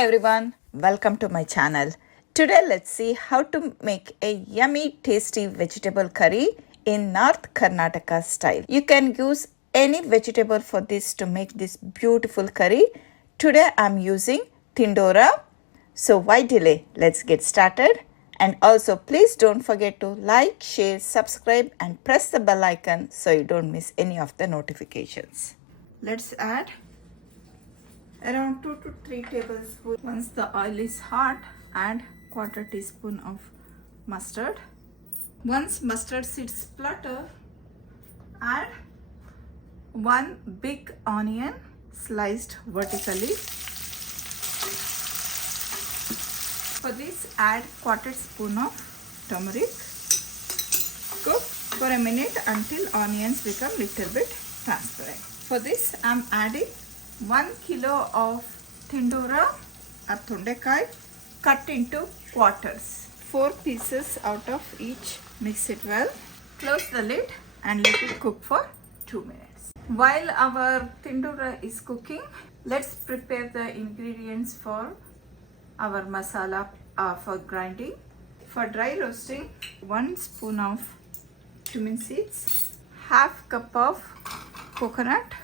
everyone, welcome to my channel. Today let's see how to make a yummy tasty vegetable curry in North Karnataka style. You can use any vegetable for this to make this beautiful curry. Today I'm using tindora. So why delay? Let's get started. And also please don't forget to like, share, subscribe and press the bell icon so you don't miss any of the notifications. Let's add around 2 to 3 tablespoons. Once the oil is hot, add quarter teaspoon of mustard. Once mustard seeds splutter, add 1 big onion sliced vertically. For this, add quarter spoon of turmeric. Cook for a minute until onions become little bit transparent. For this, I am adding 1 kilo of tindora or thundekai cut into quarters. 4 pieces out of each. Mix it well. Close the lid and let it cook for 2 minutes. While our tindora is cooking, let's prepare the ingredients for our masala for grinding. For dry roasting, 1 spoon of cumin seeds, half cup of coconut.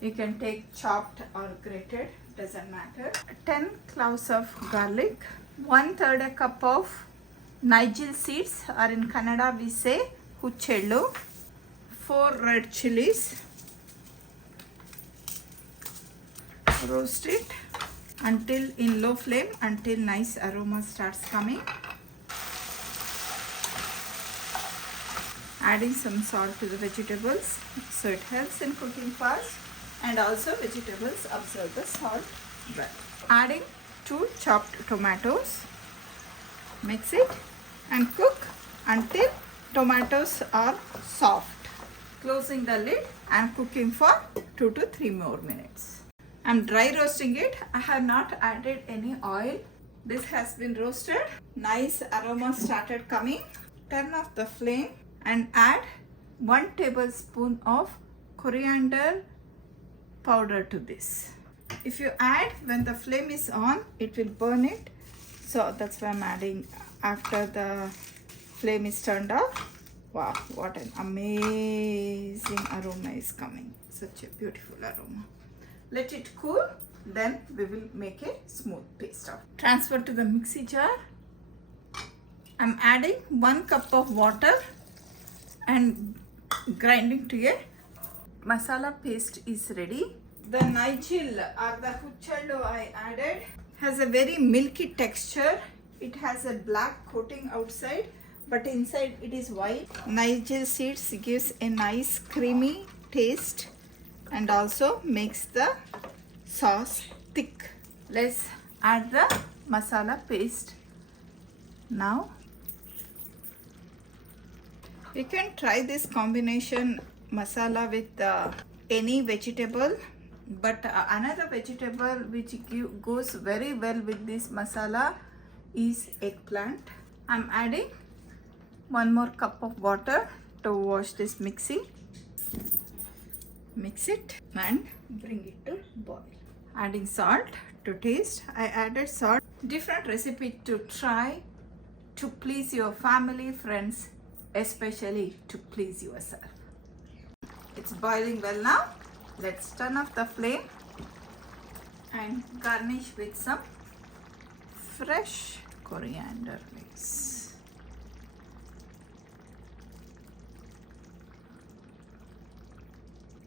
You can take chopped or grated, doesn't matter. 10 cloves of garlic, 1/3 a cup of niger seeds, or in Kannada we say uchellu, 4 red chilies. Roast it until in low flame until nice aroma starts coming. Adding some salt to the vegetables so it helps in cooking fast. And also vegetables absorb the salt well. Adding 2 chopped tomatoes. Mix it and cook until tomatoes are soft. Closing the lid and cooking for 2 to 3 more minutes. I'm dry roasting it. I have not added any oil. This has been roasted. Nice aroma started coming. Turn off the flame and add 1 tablespoon of coriander powder to this. If you add when the flame is on, it will burn it. So that's why I'm adding after the flame is turned off. Wow, what an amazing aroma is coming. Such a beautiful aroma. Let it cool, then we will make a smooth paste of. Transfer to the mixie jar. I'm adding 1 cup of water and grinding to a masala paste is ready. The nigel or the uchellu I added has a very milky texture. It has a black coating outside, but inside it is white. Nigel seeds gives a nice creamy taste and also makes the sauce thick. Let's add the masala paste now. You can try this combination masala with any vegetable, but another vegetable which goes very well with this masala is eggplant. I'm adding 1 more cup of water to wash this mixing. Mix it and bring it to boil. Adding salt to taste. I added salt. Different recipe to try to please your family, friends, especially to please yourself. It's boiling well now. Let's turn off the flame and garnish with some fresh coriander leaves.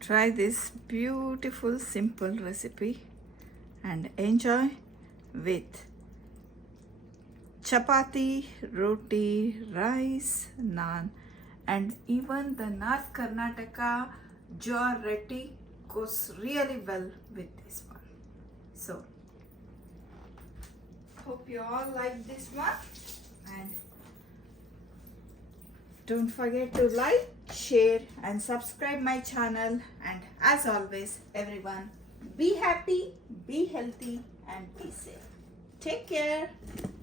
Try this beautiful simple recipe and enjoy with chapati, roti, rice, naan, and even the North Karnataka jowarroti goes really well with this one. So hope you all like this one, and don't forget to like, share and subscribe my channel. And as always, everyone, be happy, be healthy and be safe. Take care.